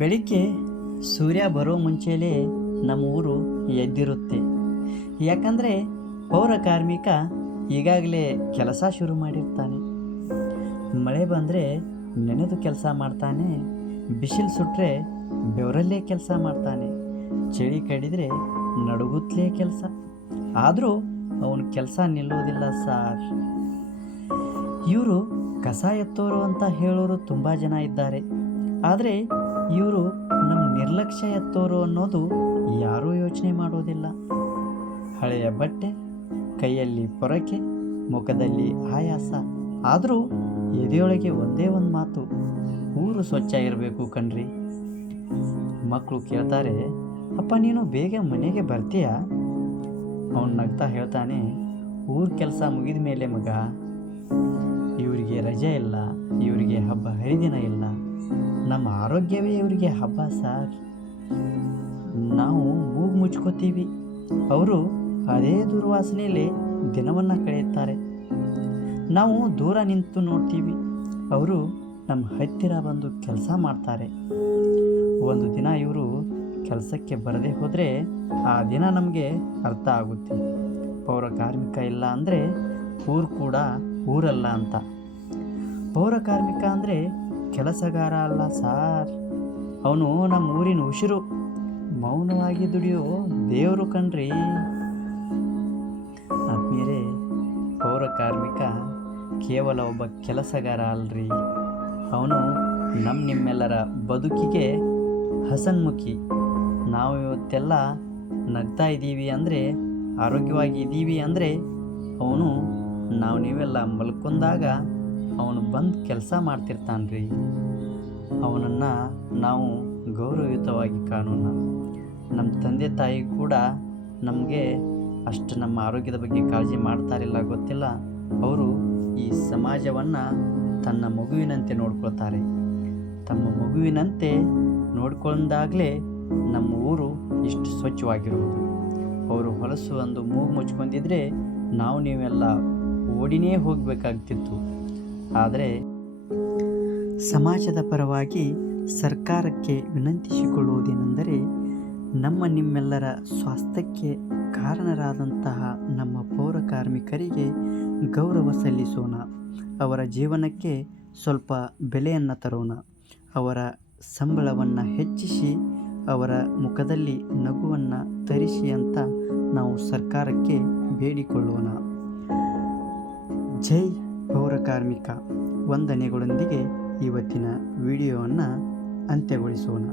ಬೆಳಿಗ್ಗೆ ಸೂರ್ಯ ಬರೋ ಮುಂಚೆಲೇ ನಮ್ಮ ಊರು ಎದ್ದಿರುತ್ತೆ. ಯಾಕಂದರೆ ಪೌರ ಕಾರ್ಮಿಕ ಈಗಾಗಲೇ ಕೆಲಸ ಶುರು ಮಾಡಿರ್ತಾನೆ. ಮಳೆ ಬಂದರೆ ನೆನೆದು ಕೆಲಸ ಮಾಡ್ತಾನೆ, ಬಿಸಿಲು ಸುಟ್ಟರೆ ಬೆವರಲ್ಲೇ ಕೆಲಸ ಮಾಡ್ತಾನೆ, ಚಳಿ ಕಡಿದರೆ ನಡುಗುತ್ತಲೇ ಕೆಲಸ. ಆದರೂ ಅವನ ಕೆಲಸ ನಿಲ್ಲೋದಿಲ್ಲ ಸಾರ್. ಇವರು ಕಸ ಎತ್ತೋರು ಅಂತ ಹೇಳೋರು ತುಂಬ ಜನ ಇದ್ದಾರೆ. ಆದರೆ ಇವರು ನಮ್ಮ ನಿರ್ಲಕ್ಷ್ಯ ಎತ್ತೋರು ಅನ್ನೋದು ಯಾರೂ ಯೋಚನೆ ಮಾಡೋದಿಲ್ಲ. ಹಳೆಯ ಬಟ್ಟೆ, ಕೈಯಲ್ಲಿ ಪೊರಕೆ, ಮುಖದಲ್ಲಿ ಆಯಾಸ, ಆದರೂ ಎದೆಯೊಳಗೆ ಒಂದೇ ಒಂದು ಮಾತು, ಊರು ಸ್ವಚ್ಛ ಇರಬೇಕು ಕಣ್ರಿ. ಮಕ್ಕಳು ಕೇಳ್ತಾರೆ, ಅಪ್ಪ ನೀನು ಬೇಗ ಮನೆಗೆ ಬರ್ತೀಯಾ? ಅವನು ನಗ್ತಾ ಹೇಳ್ತಾನೆ, ಊರ ಕೆಲಸ ಮುಗಿದ ಮೇಲೆ ಮಗ. ಇವರಿಗೆ ರಜೆ ಇಲ್ಲ, ಇವರಿಗೆ ಹಬ್ಬ ಹರಿದಿನ ಇಲ್ಲ, ನಮ್ಮ ಆರೋಗ್ಯವೇ ಇವರಿಗೆ ಹಬ್ಬ ಸಾರ್. ನಾವು ಮೂಗು ಮುಚ್ಕೋತೀವಿ, ಅವರು ಅದೇ ದುರ್ವಾಸನೆಯಲ್ಲಿ ದಿನವನ್ನು ಕಳೆಯುತ್ತಾರೆ. ನಾವು ದೂರ ನಿಂತು ನೋಡ್ತೀವಿ, ಅವರು ನಮ್ಮ ಹತ್ತಿರ ಬಂದು ಕೆಲಸ ಮಾಡ್ತಾರೆ. ಒಂದು ದಿನ ಇವರು ಕೆಲಸಕ್ಕೆ ಬರದೇ ಹೋದರೆ ಆ ದಿನ ನಮಗೆ ಅರ್ಥ ಆಗುತ್ತೆ. ಪೌರ ಕಾರ್ಮಿಕ ಇಲ್ಲ ಅಂದರೆ ಊರು ಕೂಡ ಊರಲ್ಲ ಅಂತ. ಪೌರ ಕಾರ್ಮಿಕ ಅಂದರೆ ಕೆಲಸಗಾರ ಅಲ್ಲ ಸಾರ್, ಅವನು ನಮ್ಮ ಊರಿನ ಉಸಿರು, ಮೌನವಾಗಿ ದುಡಿಯೋ ದೇವರು ಕಣ್ರಿ. ಆದ್ಮೇಲೆ ಪೌರ ಕಾರ್ಮಿಕ ಕೇವಲ ಒಬ್ಬ ಕೆಲಸಗಾರ ಅಲ್ರಿ, ಅವನು ನಿಮ್ಮೆಲ್ಲರ ಬದುಕಿಗೆ ಹಸನ್ಮುಖಿ. ನಾವು ಇವತ್ತೆಲ್ಲ ನಗ್ತಾ ಇದ್ದೀವಿ ಅಂದರೆ, ಆರೋಗ್ಯವಾಗಿ ಇದ್ದೀವಿ ಅಂದರೆ, ಅವನು ನೀವೆಲ್ಲ ಮಲ್ಕೊಂಡಾಗ ಅವನು ಬಂದು ಕೆಲಸ ಮಾಡ್ತಿರ್ತಾನೆ. ಅವನನ್ನು ನಾವು ಗೌರವಯುತವಾಗಿ ಕಾಣೋಣ. ನಮ್ಮ ತಂದೆ ತಾಯಿ ಕೂಡ ನಮಗೆ ಅಷ್ಟು ನಮ್ಮ ಆರೋಗ್ಯದ ಬಗ್ಗೆ ಕಾಳಜಿ ಮಾಡ್ತಾರಿಲ್ಲ ಗೊತ್ತಿಲ್ಲ. ಅವರು ಈ ಸಮಾಜವನ್ನು ತನ್ನ ಮಗುವಿನಂತೆ ನೋಡ್ಕೊಳ್ತಾರೆ. ತಮ್ಮ ಮಗುವಿನಂತೆ ನೋಡ್ಕೊಂಡಾಗಲೇ ನಮ್ಮ ಊರು ಇಷ್ಟು ಸ್ವಚ್ಛವಾಗಿರುವುದು. ಅವರು ಹೊಲಸು ಒಂದು ಮೂಗು ಮುಚ್ಕೊಂಡಿದ್ರೆ ನೀವೆಲ್ಲ ಓಡಿನೇ ಹೋಗಬೇಕಾಗ್ತಿತ್ತು. ಆದರೆ ಸಮಾಜದ ಪರವಾಗಿ ಸರ್ಕಾರಕ್ಕೆ ವಿನಂತಿಸಿಕೊಳ್ಳುವುದೇನೆಂದರೆ, ನಿಮ್ಮೆಲ್ಲರ ಸ್ವಾಸ್ಥ್ಯಕ್ಕೆ ಕಾರಣರಾದಂತಹ ನಮ್ಮ ಪೌರ ಕಾರ್ಮಿಕರಿಗೆ ಗೌರವ ಸಲ್ಲಿಸೋಣ. ಅವರ ಜೀವನಕ್ಕೆ ಸ್ವಲ್ಪ ಬೆಲೆಯನ್ನು ತರೋಣ. ಅವರ ಸಂಬಳವನ್ನು ಹೆಚ್ಚಿಸಿ ಅವರ ಮುಖದಲ್ಲಿ ನಗುವನ್ನು ತರಿಸಿ ಅಂತ ನಾವು ಸರ್ಕಾರಕ್ಕೆ ಬೇಡಿಕೊಳ್ಳೋಣ. ಜೈ ಪೌರ ಕಾರ್ಮಿಕ. ವಂದನೆಗಳೊಂದಿಗೆ ಇವತ್ತಿನ ವಿಡಿಯೋವನ್ನು ಅಂತ್ಯಗೊಳಿಸೋಣ.